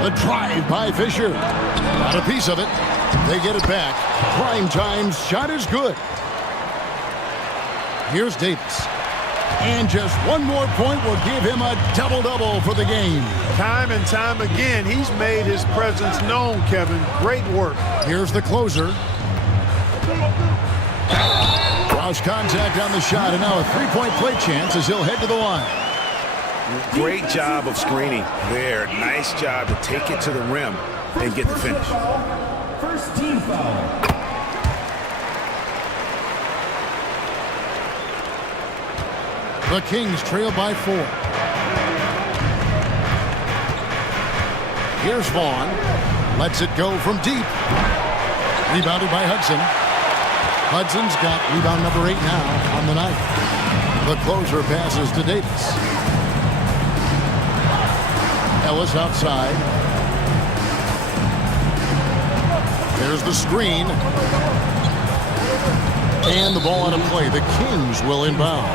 The drive by Fisher. Got a piece of it. They get it back. Prime Time's shot is good. Here's Davis. And just 1 more point will give him a double-double for the game. Time and time again, he's made his presence known, Kevin. Great work. Here's the closer. Cross contact on the shot, and now a three-point play chance as he'll head to the line. Great job of screening there. Nice job to take it to the rim and get the finish. First team foul. The Kings trail by 4. Here's Vaughn. Lets it go from deep. Rebounded by Hudson. Hudson's got rebound number 8 now on the night. The closer passes to Davis. Ellis outside. There's the screen. And the ball out of play. The Kings will inbound.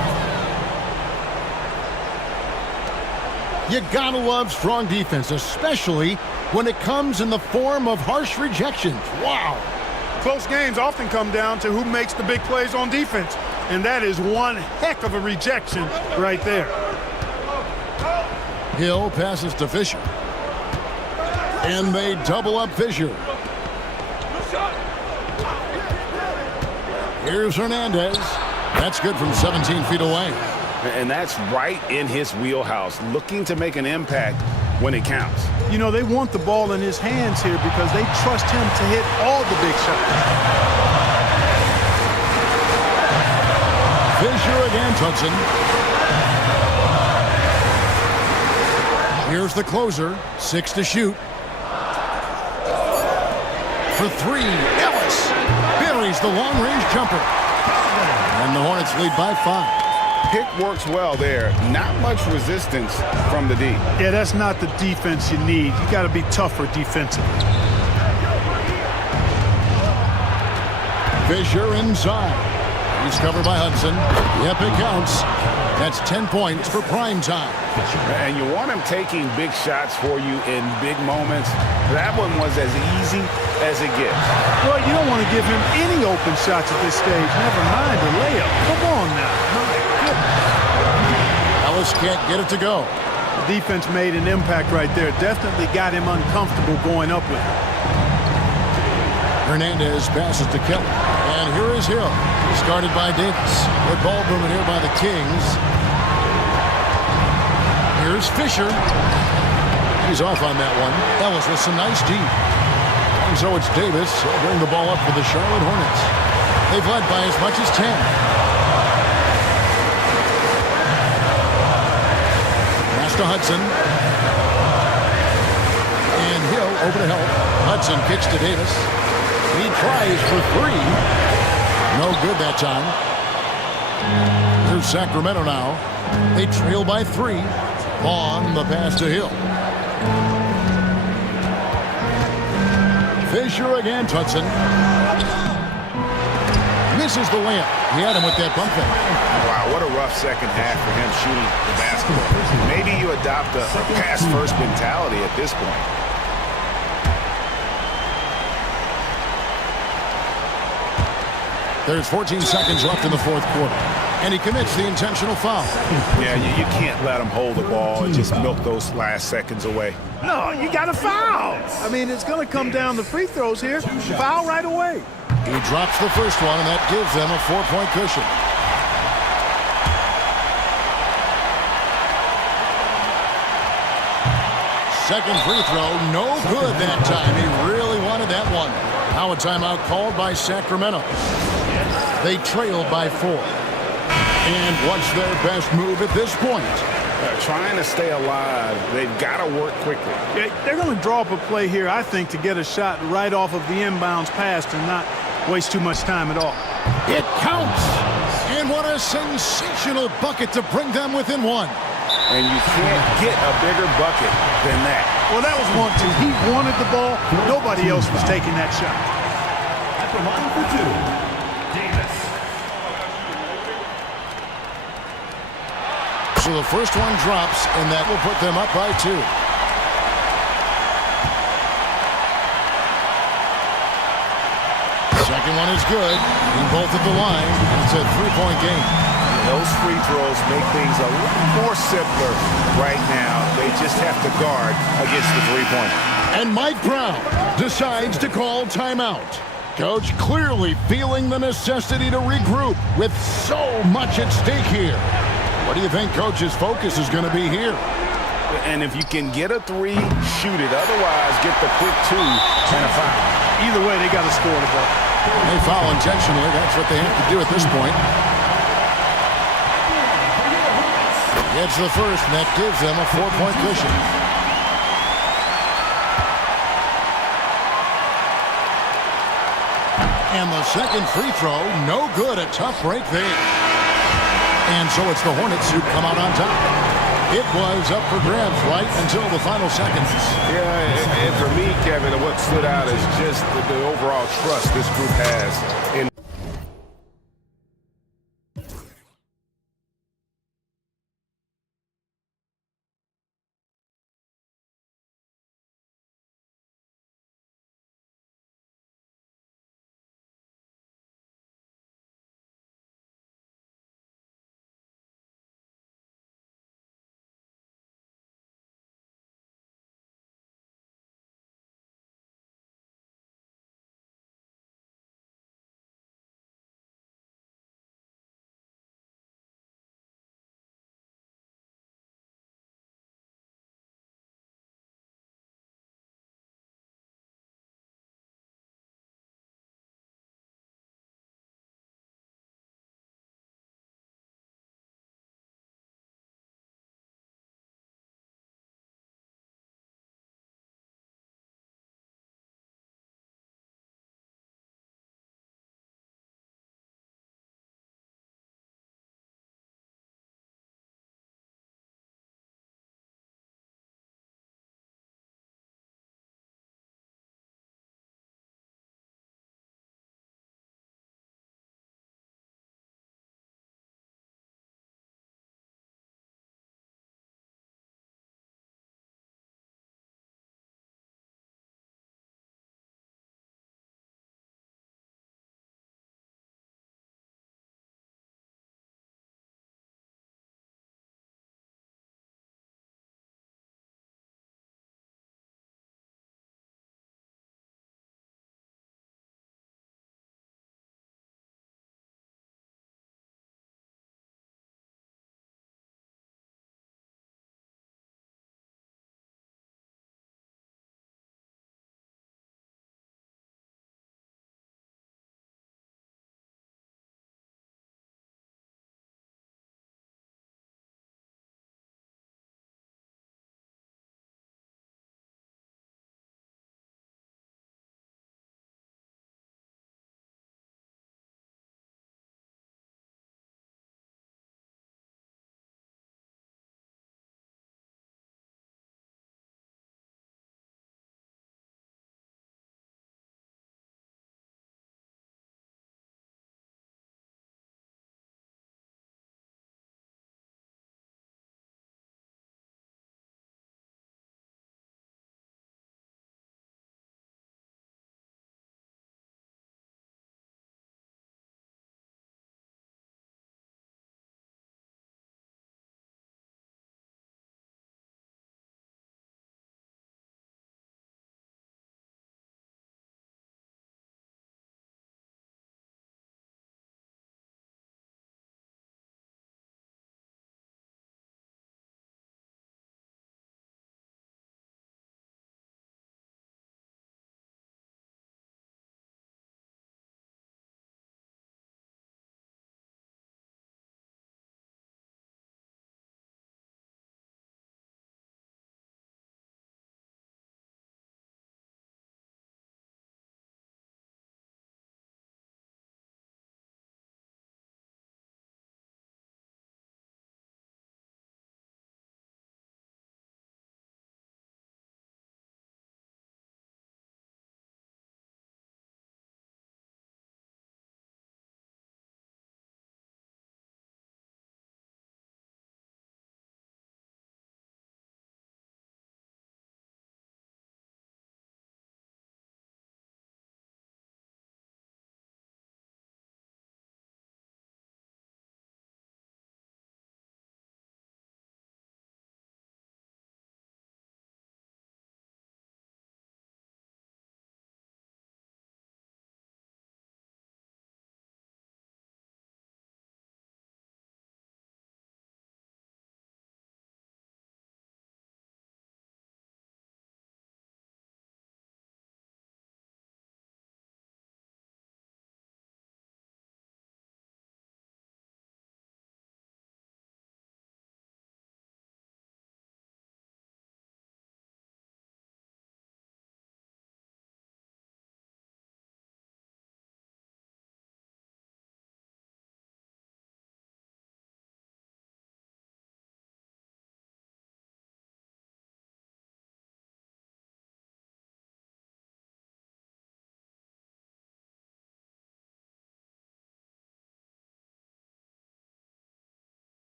You gotta love strong defense, especially when it comes in the form of harsh rejections. Wow. Close games often come down to who makes the big plays on defense. And that is one heck of a rejection right there. Hill passes to Fisher. And they double up Fisher. Here's Hernandez. That's good from 17 feet away. And that's right in his wheelhouse, looking to make an impact when it counts. You know, they want the ball in his hands here because they trust him to hit all the big shots. Fisher against Hudson. Here's the closer. 6 to shoot. For 3, Ellis buries the long-range jumper. And the Hornets lead by 5. Pick works well there. Not much resistance from the D. Yeah, that's not the defense you need. You got to be tougher defensively. Fisher inside. He's covered by Hudson. Yep, it counts. That's 10 points for prime time. And you want him taking big shots for you in big moments. That one was as easy as it gets. Well, you don't want to give him any open shots at this stage. Never mind a layup. Come on now. My goodness. Ellis can't get it to go. The defense made an impact right there. Definitely got him uncomfortable going up with it. Hernandez passes to Kelly. And here is Hill. Started by Davis. Good ball movement here by the Kings. Here's Fisher. He's off on that one. Ellis with some nice deep. And so it's Davis. He'll bring the ball up for the Charlotte Hornets. They've led by as much as 10. to Hudson. And Hill over to help. Hudson kicks to Davis. He tries for three. No good that time. Here's Sacramento now. They trail by 3 on the pass to Hill. Fisher against Hudson. Misses the layup. He had him with that bump fake. Wow, what a rough second half for him shooting the basketball. Maybe you adopt a pass-first mentality at this point. There's 14 seconds left in the fourth quarter. And he commits the intentional foul. Yeah, you can't let him hold the ball and just milk those last seconds away. No, you got to foul. I mean, it's going to come down to free throws here. Foul right away. He drops the first one, and that gives them a 4-point cushion. Second free throw, no good that time. He really wanted that one. Now a timeout called by Sacramento. They trailed by 4. And what's their best move at this point? Trying to stay alive. They've got to work quickly. Yeah, they're going to draw up a play here, I think, to get a shot right off of the inbounds pass and not waste too much time at all. It counts. And what a sensational bucket to bring them within 1. And you can't get a bigger bucket than that. Well, that was 1-2. He wanted the ball. Nobody else was taking that shot. At the line for 2, Davis. So the first one drops, and that will put them up by 2. Second one is good. In both at the line, it's a 3-point game. Those free throws make things a little more simpler right now. They just have to guard against the three-pointer. And Mike Brown decides to call timeout. Coach clearly feeling the necessity to regroup with so much at stake here. What do you think Coach's focus is going to be here? And if you can get a 3, shoot it. Otherwise, get the quick 2 and a foul. Either way, they got to score the ball. They foul intentionally. That's what they have to do at this point. Gets the first, and that gives them a 4-point cushion. And the second free throw, no good. A tough break there. And so it's the Hornets who come out on top. It was up for grabs right until the final seconds. Yeah, and for me, Kevin, what stood out is just the overall trust this group has in